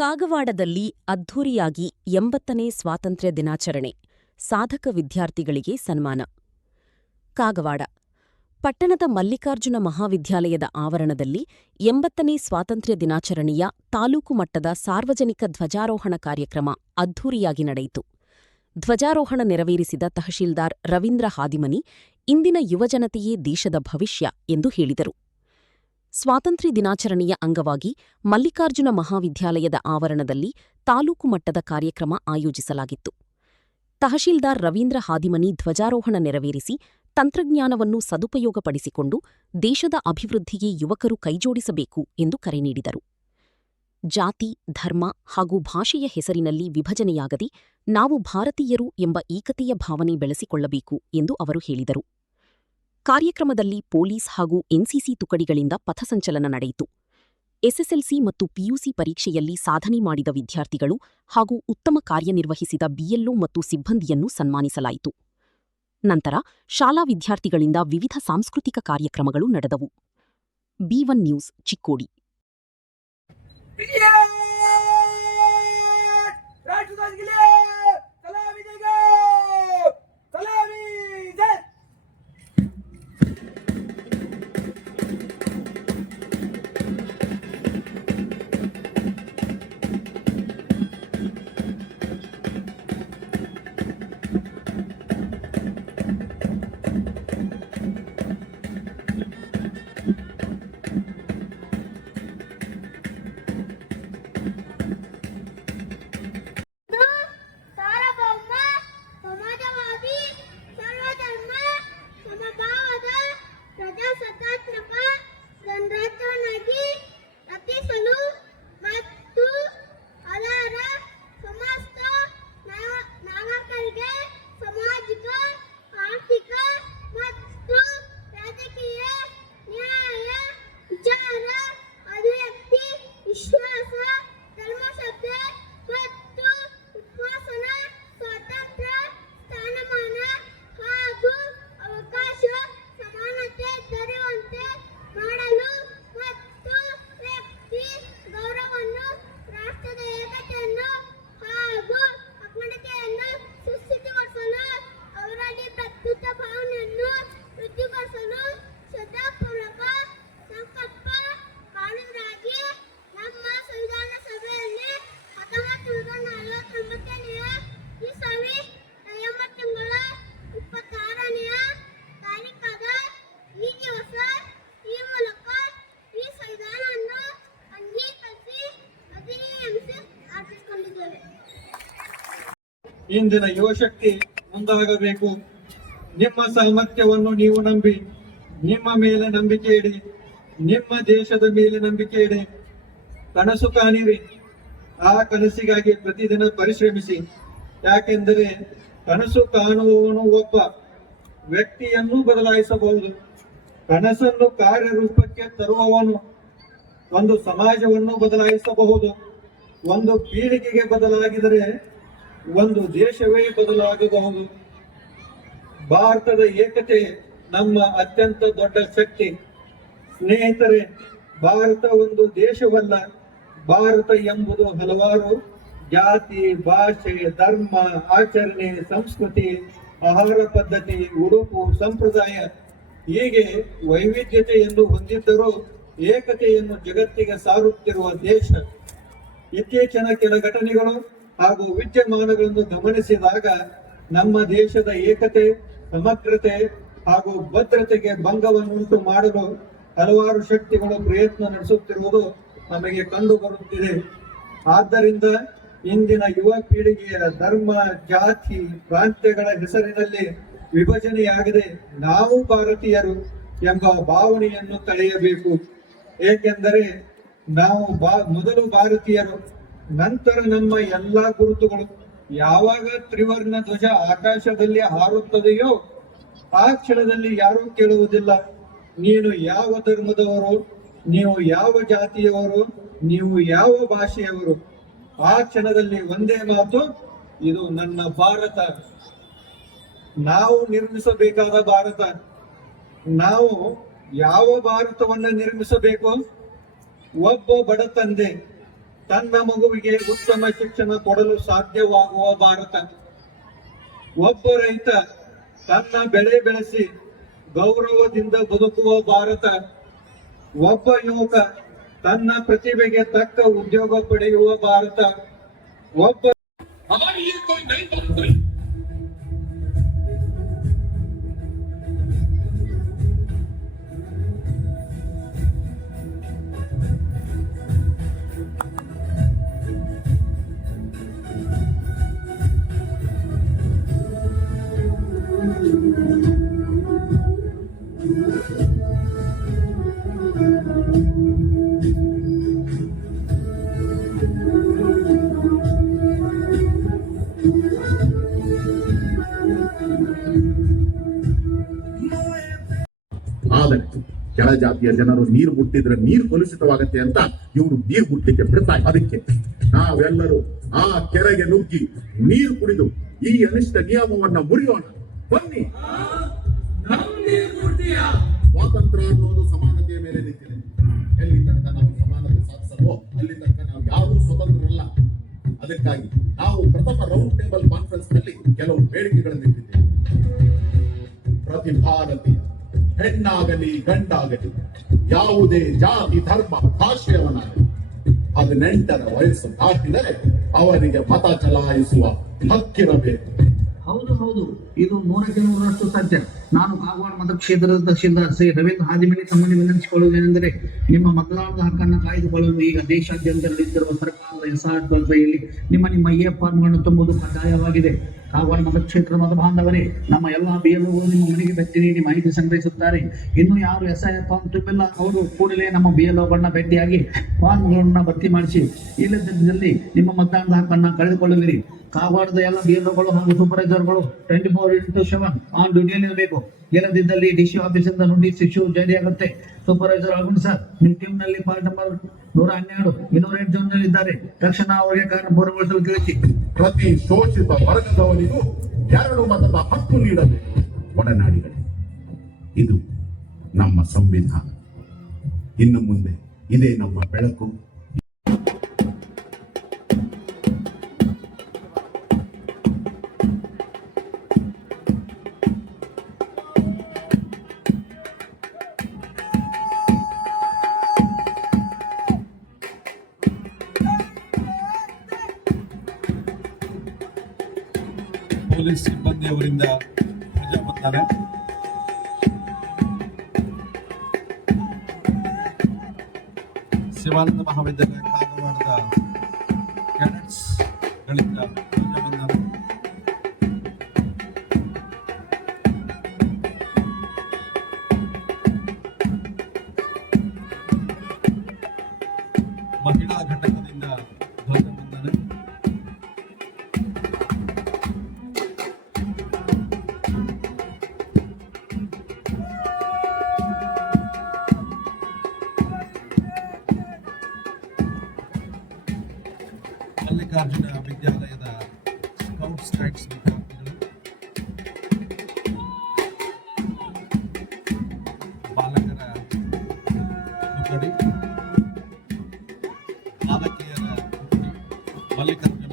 ಕಾಗವಾಡದಲ್ಲಿ ಅದ್ಧೂರಿಯಾಗಿ 80ನೇ ಸ್ವಾತಂತ್ರ್ಯ ದಿನಾಚರಣೆ, ಸಾಧಕ ವಿದ್ಯಾರ್ಥಿಗಳಿಗೆ ಸನ್ಮಾನ. ಕಾಗವಾಡ ಪಟ್ಟಣದ ಮಲ್ಲಿಕಾರ್ಜುನ ಮಹಾವಿದ್ಯಾಲಯದ ಆವರಣದಲ್ಲಿ 80ನೇ ಸ್ವಾತಂತ್ರ್ಯ ದಿನಾಚರಣೆಯ ತಾಲೂಕು ಮಟ್ಟದ ಸಾರ್ವಜನಿಕ ಧ್ವಜಾರೋಹಣ ಕಾರ್ಯಕ್ರಮ ಅದ್ಧೂರಿಯಾಗಿ ನಡೆಯಿತು. ಧ್ವಜಾರೋಹಣ ನೆರವೇರಿಸಿದ ತಹಶೀಲ್ದಾರ್ ರವೀಂದ್ರ ಹಾದಿಮನಿ, ಇಂದಿನ ಯುವಜನತೆಯೇ ದೇಶದ ಭವಿಷ್ಯ ಎಂದು ಹೇಳಿದರು. ಸ್ವಾತಂತ್ರ್ಯ ದಿನಾಚರಣೆಯ ಅಂಗವಾಗಿ ಮಲ್ಲಿಕಾರ್ಜುನ ಮಹಾವಿದ್ಯಾಲಯದ ಆವರಣದಲ್ಲಿ ತಾಲೂಕು ಮಟ್ಟದ ಕಾರ್ಯಕ್ರಮ ಆಯೋಜಿಸಲಾಗಿತ್ತು. ತಹಶೀಲ್ದಾರ್ ರವೀಂದ್ರ ಹಾದಿಮನಿ ಧ್ವಜಾರೋಹಣ ನೆರವೇರಿಸಿ, ತಂತ್ರಜ್ಞಾನವನ್ನು ಸದುಪಯೋಗಪಡಿಸಿಕೊಂಡು ದೇಶದ ಅಭಿವೃದ್ಧಿಗೆ ಯುವಕರು ಕೈಜೋಡಿಸಬೇಕು ಎಂದು ಕರೆ ನೀಡಿದರು. ಜಾತಿ, ಧರ್ಮ ಹಾಗೂ ಭಾಷೆಯ ಹೆಸರಿನಲ್ಲಿ ವಿಭಜನೆಯಾಗದೆ ನಾವು ಭಾರತೀಯರು ಎಂಬ ಏಕತೆಯ ಭಾವನೆ ಬೆಳೆಸಿಕೊಳ್ಳಬೇಕು ಎಂದು ಅವರು ಹೇಳಿದರು. ಕಾರ್ಯಕ್ರಮದಲ್ಲಿ ಪೊಲೀಸ್ ಹಾಗೂ ಎನ್ಸಿಸಿ ತುಕಡಿಗಳಿಂದ ಪಥಸಂಚಲನ ನಡೆಯಿತು. ಎಸ್ಎಸ್ಎಲ್ಸಿ ಮತ್ತು ಪಿಯುಸಿ ಪರೀಕ್ಷೆಯಲ್ಲಿ ಸಾಧನೆ ಮಾಡಿದ ವಿದ್ಯಾರ್ಥಿಗಳು ಹಾಗೂ ಉತ್ತಮ ಕಾರ್ಯನಿರ್ವಹಿಸಿದ ಬಿಎಲ್ಒ ಮತ್ತು ಸಿಬ್ಬಂದಿಯನ್ನು ಸನ್ಮಾನಿಸಲಾಯಿತು. ನಂತರ ಶಾಲಾ ವಿದ್ಯಾರ್ಥಿಗಳಿಂದ ವಿವಿಧ ಸಾಂಸ್ಕೃತಿಕ ಕಾರ್ಯಕ್ರಮಗಳು ನಡೆದವು. B one news, Chikkodi. ಇಂದಿನ ಯುವಶಕ್ತಿ ಮುಂದಾಗಬೇಕು. ನಿಮ್ಮ ಸಾಮರ್ಥ್ಯವನ್ನು ನೀವು ನಂಬಿ, ನಿಮ್ಮ ಮೇಲೆ ನಂಬಿಕೆ ಇಡಿ, ನಿಮ್ಮ ದೇಶದ ಮೇಲೆ ನಂಬಿಕೆ ಇಡಿ. ಕನಸು ಕಾಣಿರಿ, ಆ ಕನಸಿಗಾಗಿ ಪ್ರತಿದಿನ ಪರಿಶ್ರಮಿಸಿ. ಯಾಕೆಂದರೆ ಕನಸು ಕಾಣುವವನು ಒಬ್ಬ ವ್ಯಕ್ತಿಯನ್ನು ಬದಲಾಯಿಸಬಹುದು. ಕನಸನ್ನು ಕಾರ್ಯರೂಪಕ್ಕೆ ತರುವವನು ಒಂದು ಸಮಾಜವನ್ನು ಬದಲಾಯಿಸಬಹುದು. ಒಂದು ಪೀಳಿಗೆಗೆ ಬದಲಾಗಿದರೆ ಒಂದು ದೇಶವೇ ಬದಲಾಗಬಹುದು. ಭಾರತದ ಏಕತೆ ನಮ್ಮ ಅತ್ಯಂತ ದೊಡ್ಡ ಶಕ್ತಿ. ಸ್ನೇಹಿತರೆ, ಭಾರತ ಒಂದು ದೇಶವಲ್ಲ. ಭಾರತ ಎಂಬುದು ಹಲವಾರು ಜಾತಿ, ಭಾಷೆ, ಧರ್ಮ, ಆಚರಣೆ, ಸಂಸ್ಕೃತಿ, ಆಹಾರ ಪದ್ಧತಿ, ಉಡುಪು, ಸಂಪ್ರದಾಯ ಹೀಗೆ ವೈವಿಧ್ಯತೆಯನ್ನು ಹೊಂದಿದ್ದರೂ ಏಕತೆಯನ್ನು ಜಗತ್ತಿಗೆ ಸಾರುತ್ತಿರುವ ದೇಶ. ಇತ್ತೀಚಿನ ಕೆಲ ಘಟನೆಗಳು ಹಾಗೂ ವಿದ್ಯಮಾನಗಳನ್ನು ಗಮನಿಸಿದಾಗ ನಮ್ಮ ದೇಶದ ಏಕತೆ, ಸಮಗ್ರತೆ ಹಾಗೂ ಭದ್ರತೆಗೆ ಭಂಗವನ್ನುಂಟು ಮಾಡಲು ಹಲವಾರು ಶಕ್ತಿಗಳು ಪ್ರಯತ್ನ ನಡೆಸುತ್ತಿರುವುದು ನಮಗೆ ಕಂಡು ಬರುತ್ತಿದೆ. ಆದ್ದರಿಂದ ಇಂದಿನ ಯುವ ಪೀಳಿಗೆಯ ಧರ್ಮ, ಜಾತಿ, ಪ್ರಾಂತ್ಯಗಳ ಹೆಸರಿನಲ್ಲಿ ವಿಭಜನೆಯಾಗದೆ ನಾವು ಭಾರತೀಯರು ಎಂಬ ಭಾವನೆಯನ್ನು ತಳೆಯಬೇಕು. ಏಕೆಂದರೆ ನಾವು ಮೊದಲು ಭಾರತೀಯರು, ನಂತರ ನಮ್ಮ ಎಲ್ಲಾ ಗುರುತುಗಳು. ಯಾವಾಗ ತ್ರಿವರ್ಣ ಧ್ವಜ ಆಕಾಶದಲ್ಲಿ ಹಾರುತ್ತದೆಯೋ ಆ ಕ್ಷಣದಲ್ಲಿ ಯಾರೂ ಕೇಳುವುದಿಲ್ಲ, ನೀನು ಯಾವ ಧರ್ಮದವರು, ನೀವು ಯಾವ ಜಾತಿಯವರು, ನೀವು ಯಾವ ಭಾಷೆಯವರು. ಆ ಕ್ಷಣದಲ್ಲಿ ಒಂದೇ ಮಾತು, ಇದು ನನ್ನ ಭಾರತ, ನಾವು ನಿರ್ಮಿಸಬೇಕಾದ ಭಾರತ. ನಾವು ಯಾವ ಭಾರತವನ್ನು ನಿರ್ಮಿಸಬೇಕು? ಒಬ್ಬ ಬಡ ತಂದೆ ತನ್ನ ಮಗುವಿಗೆ ಉತ್ತಮ ಶಿಕ್ಷಣ ಕೊಡಲು ಸಾಧ್ಯವಾಗುವ ಭಾರತ. ಒಬ್ಬ ರೈತ ತನ್ನ ಬೆಳೆ ಬೆಳೆಸಿ ಗೌರವದಿಂದ ಬದುಕುವ ಭಾರತ. ಒಬ್ಬ ಯುವಕ ತನ್ನ ಪ್ರತಿಭೆಗೆ ತಕ್ಕ ಉದ್ಯೋಗ ಪಡೆಯುವ ಭಾರತ. ಒಬ್ಬ हमारी ये कोई नई बात नहीं। ಆದರೆ ಕೆಳಜಾತಿಯ ಜನರು ನೀರು ಮುಟ್ಟಿದ್ರೆ ನೀರು ಕಲುಷಿತವಾಗತ್ತೆ ಅಂತ ಇವರು ನೀರು ಮುಟ್ಟಲಿಕ್ಕೆ ಬಿಡ್ತಾರೆ. ಅದಕ್ಕೆ ನಾವೆಲ್ಲರೂ ಆ ಕೆರೆಗೆ ನುಗ್ಗಿ ನೀರು ಕುಡಿದು ಈ ಅನಿಷ್ಟ ನಿಯಮವನ್ನ ಮುರಿಯೋಣ. ಬನ್ನಿ. ಸ್ವಾತಂತ್ರ್ಯ ಅನ್ನೋದು ಸಮಾನತೆಯ ಮೇಲೆ ನಿಂತಿದೆ. ಎಲ್ಲಿ ತನಕ ನಾವು ಸಮಾನತೆ ಸಾಧಿಸಲ್ವೋ ಅಲ್ಲಿ ತನಕ ನಾವು ಯಾರೂ ಸ್ವತಂತ್ರರಲ್ಲ. ಅದಕ್ಕಾಗಿ ನಾವು ಪ್ರಥಮ ರೌಂಡ್ ಟೇಬಲ್ ಕಾನ್ಫರೆನ್ಸ್ ನಲ್ಲಿ ಕೆಲವು ಬೇಡಿಕೆಗಳನ್ನು ಇಟ್ಟಿದ್ದೇವೆ. ಪ್ರತಿ ಭಾರತೀಯ ಹೆಣ್ಣಾಗಲಿ ಗಂಡಾಗಲಿ ಯಾವುದೇ ಜಾತಿ ಧರ್ಮ ಭಾಷೆಯವನಾಗಲಿ 18ರ ವಯಸ್ಸು ದಾಟಿದರೆ ಅವರಿಗೆ ಮತ ಚಲಾಯಿಸುವ ಹಕ್ಕಿರಬೇಕು. ಹೌದು, ಇದು 100% ಸತ್ಯ. ನಾನು ಕಾಗವಾಡ ಮತಕ್ಷೇತ್ರದ ತಹಶೀಲ್ದಾರ್ ಶ್ರೀ ರವೀಂದ್ರ ಹಾದಿಮನಿ ತಮ್ಮನ್ನು ವಿನಂತಿಸಿಕೊಳ್ಳುವುದೇನೆಂದರೆ, ನಿಮ್ಮ ಮತದಾನದ ಹಕ್ಕನ್ನು ಕಾಯ್ದುಕೊಳ್ಳಲು ಈಗ ದೇಶಾದ್ಯಂತ ನಡೆಯುತ್ತಿರುವ ಸರ್ಕಾರದ SR ಪ್ರಕ್ರಿಯೆಯಲ್ಲಿ ನಿಮ್ಮ ಫಾರ್ಮ್ಗಳನ್ನು ತುಂಬುವುದು ಕಡ್ಡಾಯವಾಗಿದೆ. ಕಾಗವಾಡ ಮತಕ್ಷೇತ್ರದ ಮತ ಬಾಂಧವರೇ, ನಮ್ಮ ಎಲ್ಲಾ BLOಗಳು ನಿಮ್ಮ ಮನೆಗೆ ಭೇಟಿ ನೀಡಿ ಮಾಹಿತಿ ಸಂಗ್ರಹಿಸುತ್ತಾರೆ. ಇನ್ನು ಯಾರು SI ಫಾರ್ಮ್ ತುಂಬಿಲ್ಲ ಅವರು ಕೂಡಲೇ ನಮ್ಮ BLOಗಳನ್ನ ಭೇಟಿಯಾಗಿ ಫಾರ್ಮ್ಗಳನ್ನ ಭರ್ತಿ ಮಾಡಿಸಿ. ಇಲ್ಲದಿದ್ದಲ್ಲಿ ನಿಮ್ಮ ಮತದಾನದ ಹಕ್ಕನ್ನು ಕಳೆದುಕೊಳ್ಳುವಿರಿ. ಕಾಗವಾಡದ ಎಲ್ಲ BLOಗಳು ಹಾಗೂ ಸೂಪರ್ವೈಸರ್ಗಳು 24/7 ಆನ್ ಡ್ಯೂಟಿಯಲ್ಲಿ ಇರಬೇಕು. ಇಲ್ಲದಿದ್ದಲ್ಲಿ DC ಆಫೀಸಿಂದ ನೋಟಿಸ್ ಇಶ್ಯೂ ಜಾರಿಯಾಗುತ್ತೆ. ಸೂಪರ್ವೈಸರ್ ಆಗುನ್ ಸರ್, ನಿಮ್ಮ ಟೀಮ್ ನಲ್ಲಿ ಪಾರ್ಟ್ ನಂಬರ್ 112 208 ಜೋನ್ ನಲ್ಲಿ ಇದ್ದಾರೆ. ತಕ್ಷಣ ಅವರಿಗೆ ಕಾರ್ಯ ಪೂರ್ಣಗೊಳಿಸಲು ತಿಳಿಸಿ. ಪ್ರತಿ ಶೋಷಿತ ವರ್ಗದವರಿಗೂ 2 ಮತದ ಹಕ್ಕು ನೀಡಬೇಕು. ಒಡನಾಡಿಗಳೇ, ಇದು ನಮ್ಮ ಸಂವಿಧಾನ. ಇನ್ನು ಮುಂದೆ ಇದೇ ನಮ್ಮ ಬೆಳಕು. ಪೊಲೀಸ್ ಸಿಬ್ಬಂದಿಯವರಿಂದ ಪೂಜಾ ಬಂದಾನೆ. ಶಿವಾನಂದ ಮಹಾವಿದ್ಯಾಲಯ ಕಾಗವಾಡದ ಕ್ಯಾಡೆಟ್ಸ್ ಗಳಿಂದ ಪೂಜಾ ಬಂದಾನೆ. ಮಹಿಳಾ ಘಟಕದಿಂದ ಧ್ವಜ ಬಂದಾನೆ. ಮಲ್ಲಿಕಾರ್ಜುನ ವಿದ್ಯಾಲಯದ ಸ್ಕೌಟ್ಸ್ ಗೈಡ್ಸ್ ವಿದ್ಯಾರ್ಥಿಗಳು, ಬಾಲಕರ ತುಕಡಿ, ಬಾಲಕಿಯರ ತುಕಡಿ, ಮಲ್ಲಿಕಾರ್ಜುನ